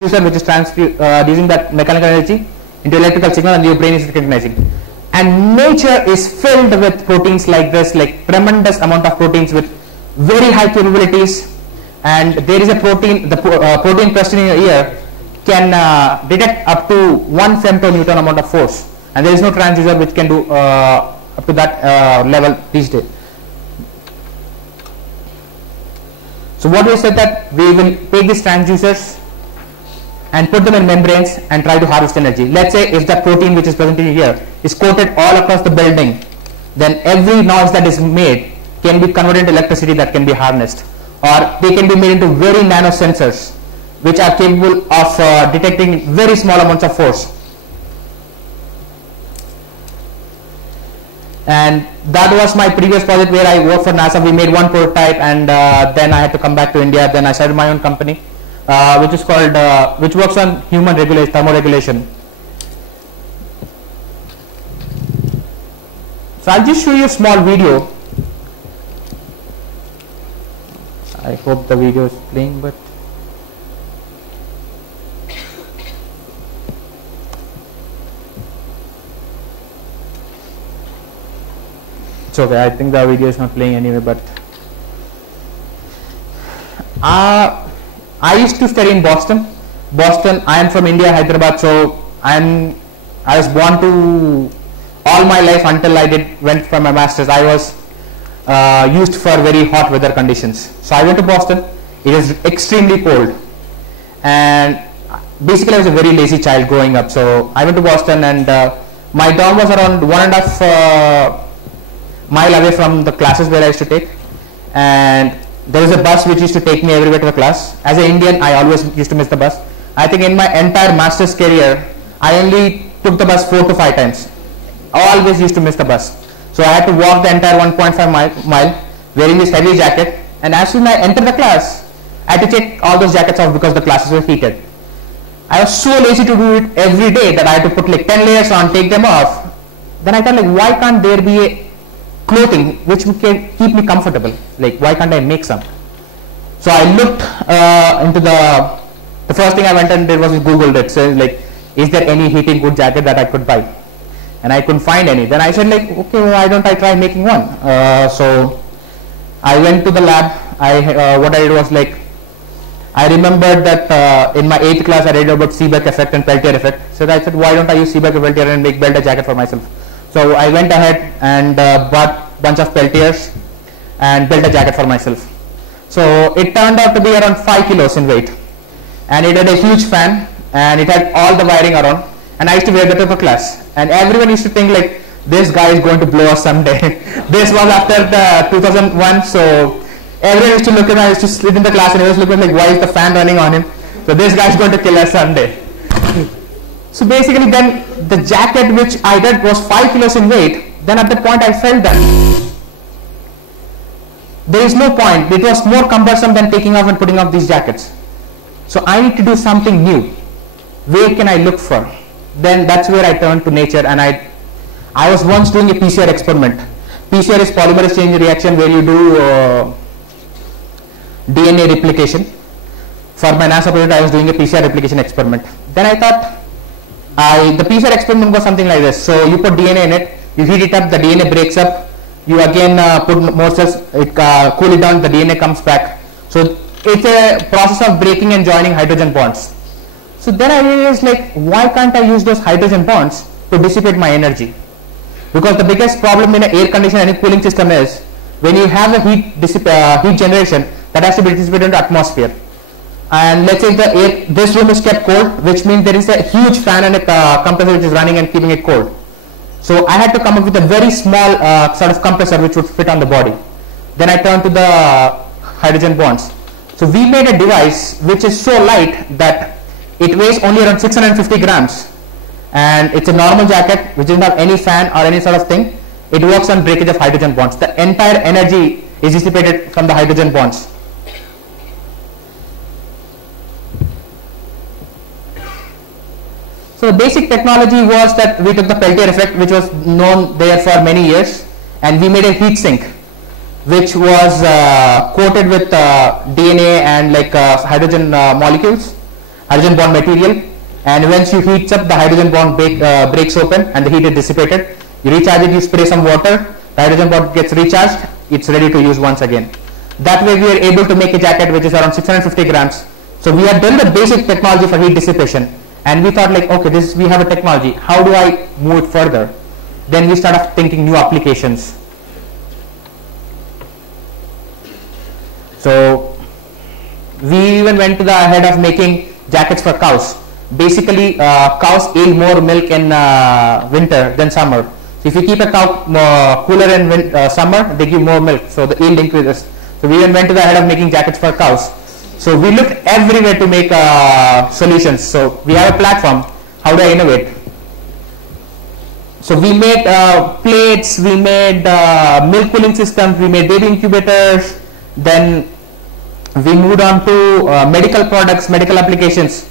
which is using that mechanical energy into electrical signal, and your brain is recognizing. And nature is filled with proteins like this, like tremendous amount of proteins with very high capabilities. And there is a protein, the protein present in your ear can detect up to 1 femtonewton amount of force, and there is no transducer which can do up to that level these days. So what we said that we will take these transducers and put them in membranes and try to harvest energy. Let's say if that protein which is present in here is coated all across the building, then every noise that is made can be converted into electricity that can be harnessed, or they can be made into very nano sensors which are capable of detecting very small amounts of force. And that was my previous project where I worked for NASA. We made one prototype, and then I had to come back to India. Then I started my own company, which is called, which works on human regulation, thermoregulation. So I'll just show you a small video. I hope the video is playing, but it's okay. I think the video is not playing anyway, but I used to study in Boston. I am from India, Hyderabad, so I was born to, all my life until I went for my masters, I was used for very hot weather conditions. So I went to Boston. It is extremely cold, and basically I was a very lazy child growing up. So I went to Boston, and my dorm was around 1.5 mile away from the classes where I used to take, and there was a bus which used to take me everywhere to the class. As an Indian, I always used to miss the bus. I think in my entire master's career, I only took the bus 4 to 5 times. I always used to miss the bus. So I had to walk the entire 1.5 mile wearing this heavy jacket, and as soon as I entered the class, I had to take all those jackets off because the classes were heated. I was so lazy to do it every day that I had to put like 10 layers on, take them off. Then I thought, like, why can't there be a clothing which can keep me comfortable? Like, why can't I make some? So I looked into the first thing I went and did was Googled it. So like, is there any heating good jacket that I could buy? And I couldn't find any. Then I said, like, okay, why don't I try making one? So I went to the lab. What I did was, like, I remembered that in my 8th class I read about Seebeck effect and Peltier effect. So I said, why don't I use Seebeck and Peltier and build a jacket for myself? So I went ahead and bought a bunch of Peltiers and built a jacket for myself. So it turned out to be around 5 kilos in weight, and it had a huge fan, and it had all the wiring around, and I used to wear that for class, and everyone used to think, like, this guy is going to blow us someday. This was after the 2001, so everyone used to look at me. I used to sit in the class and I was looking like, why is the fan running on him? So this guy is going to kill us someday. So basically then the jacket which I did was 5 kilos in weight. Then at that point I felt that there is no point. It was more cumbersome than taking off and putting off these jackets. So I need to do something new. Where can I look for? Then that's where I turned to nature, and I was once doing a PCR experiment. PCR is polymerase chain reaction, where you do DNA replication. For my NASA project, I was doing a PCR replication experiment. Then I thought, the PCR experiment was something like this. So you put DNA in it, you heat it up, the DNA breaks up, you again put more cells, cool it down, the DNA comes back. So it's a process of breaking and joining hydrogen bonds. So then I realized, like, why can't I use those hydrogen bonds to dissipate my energy? Because the biggest problem in an air conditioner and a cooling system is when you have a heat generation, that has to be dissipated into the atmosphere. And let's say this room is kept cold, which means there is a huge fan and a compressor which is running and keeping it cold. So I had to come up with a very small sort of compressor which would fit on the body. Then I turned to the hydrogen bonds. So we made a device which is so light that it weighs only around 650 grams. And it's a normal jacket which doesn't have any fan or any sort of thing. It works on breakage of hydrogen bonds. The entire energy is dissipated from the hydrogen bonds. So the basic technology was that we took the Peltier effect, which was known there for many years, and we made a heat sink which was coated with DNA and hydrogen molecules, hydrogen bond material, and once you heat up, the hydrogen bond breaks open and the heat is dissipated. You recharge it, you spray some water, the hydrogen bond gets recharged, it's ready to use once again. That way we are able to make a jacket which is around 650 grams. So we have done the basic technology for heat dissipation, and we thought like, okay, we have a technology, how do I move it further? Then we started thinking new applications. So we even went to the head of making jackets for cows. Basically, cows yield more milk in winter than summer. So if you keep a cow cooler in summer, they give more milk, so the yield increases. So we even went to the head of making jackets for cows. So we looked everywhere to make solutions. So we have a platform. How do I innovate? So we made plates, we made milk cooling systems, we made baby incubators. Then we moved on to medical products, medical applications.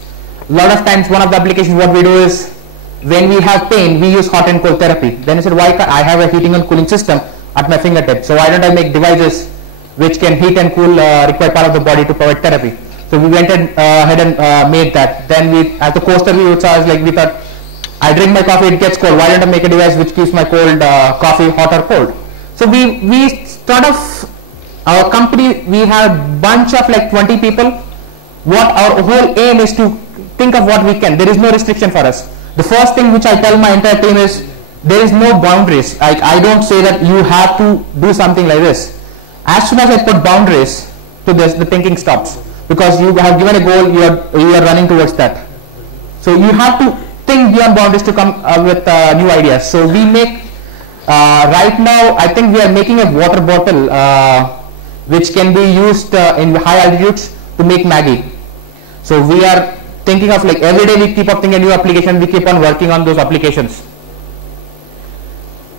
A lot of times one of the applications what we do is when we have pain, we use hot and cold therapy. Then I said, why can't I have a heating and cooling system at my fingertip? So why don't I make devices which can heat and cool required part of the body to provide therapy? So we went ahead and made that. Then we, as the coaster we saw, like we thought, I drink my coffee, it gets cold. Why don't I make a device which keeps my cold coffee hot or cold? So we sort of, our company, we have a bunch of like 20 people. What our whole aim is to think of what we can. There is no restriction for us. The first thing which I tell my entire team is, there is no boundaries. I don't say that you have to do something like this. As soon as I put boundaries to this, the thinking stops, because you have given a goal, you are running towards that. So you have to think beyond boundaries to come with new ideas. So we make right now, I think we are making a water bottle which can be used in high altitudes to make Maggie. So we are thinking of like every day we keep up thinking a new application, we keep on working on those applications.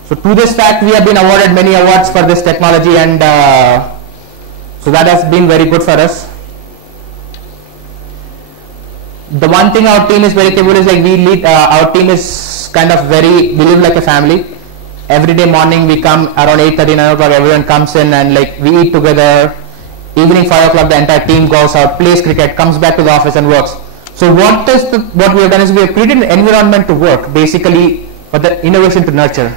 So to this fact, we have been awarded many awards for this technology, and so that has been very good for us. The one thing our team is very capable is like we lead, our team is kind of we live like a family. Every day morning we come around 8:30, 9 o'clock, everyone comes in and like we eat together. Evening 5 o'clock the entire team goes out, plays cricket, comes back to the office and works. So what we have done is we have created an environment to work, basically for the innovation to nurture.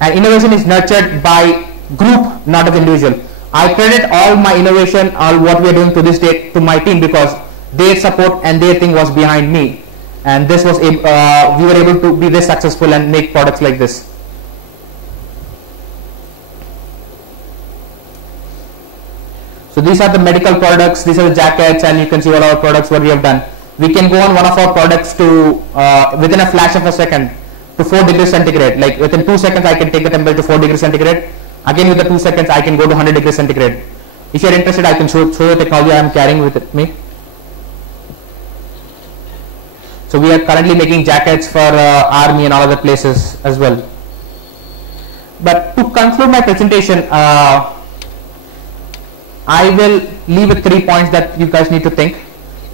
And innovation is nurtured by group, not as individual. I credit all my innovation, all what we are doing to this day to my team, because their support and their thing was behind me. And this was we were able to be this successful and make products like this. So these are the medical products, these are the jackets, and you can see all our products what we have done. We can go on one of our products to within a flash of a second to 4 degrees centigrade. Like within 2 seconds I can take the temperature to 4 degrees centigrade. Again with the 2 seconds I can go to 100 degrees centigrade. If you are interested, I can show the technology I am carrying with me. So we are currently making jackets for army and all other places as well. But to conclude my presentation, I will leave with 3 points that you guys need to think.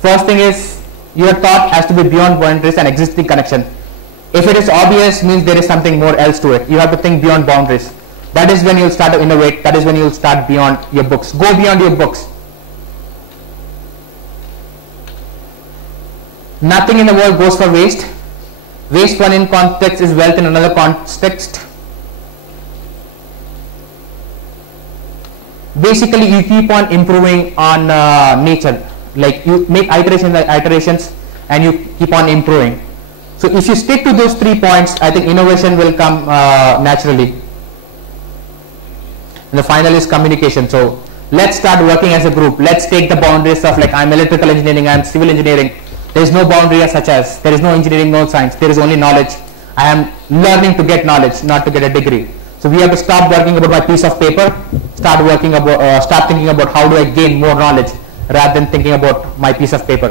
First thing is, your thought has to be beyond boundaries and existing connection. If it is obvious, means there is something more else to it. You have to think beyond boundaries. That is when you will start to innovate. That is when you will start beyond your books. Go beyond your books. Nothing in the world goes for waste. Waste one in context is wealth in another context. Basically, you keep on improving on nature. Like you make iterations and you keep on improving. So if you stick to those 3 points, I think innovation will come naturally. And the final is communication. So let's start working as a group. Let's take the boundaries of like I'm electrical engineering, I'm civil engineering. There is no boundary as such as there is no engineering, no science. There is only knowledge. I am learning to get knowledge, not to get a degree. So we have to stop working about my piece of paper. Start thinking about how do I gain more knowledge rather than thinking about my piece of paper,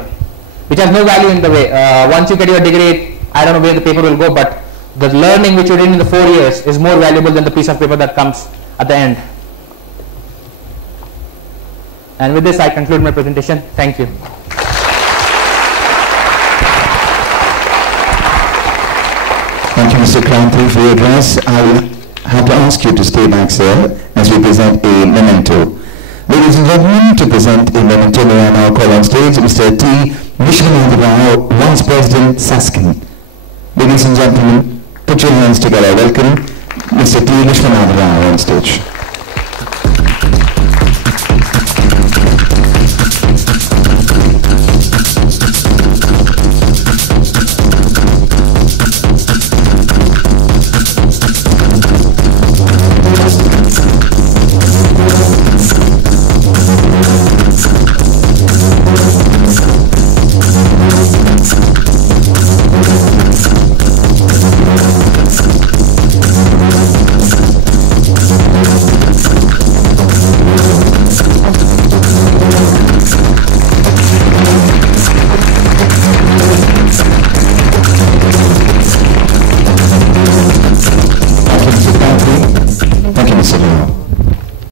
which has no value in the way. Once you get your degree, I don't know where the paper will go, but the learning which you did in the 4 years is more valuable than the piece of paper that comes at the end. And with this, I conclude my presentation. Thank you. Thank you, Mr. Kranthi, for your address. I will have to ask you to stay back, sir, as we present a memento. Ladies and gentlemen, to present a memento, may I now call on stage Mr. T. Vishwanath Rao, Vice President, Saskin. Ladies and gentlemen, put your hands together. Welcome Mr. T. Vishwanath Rao on stage.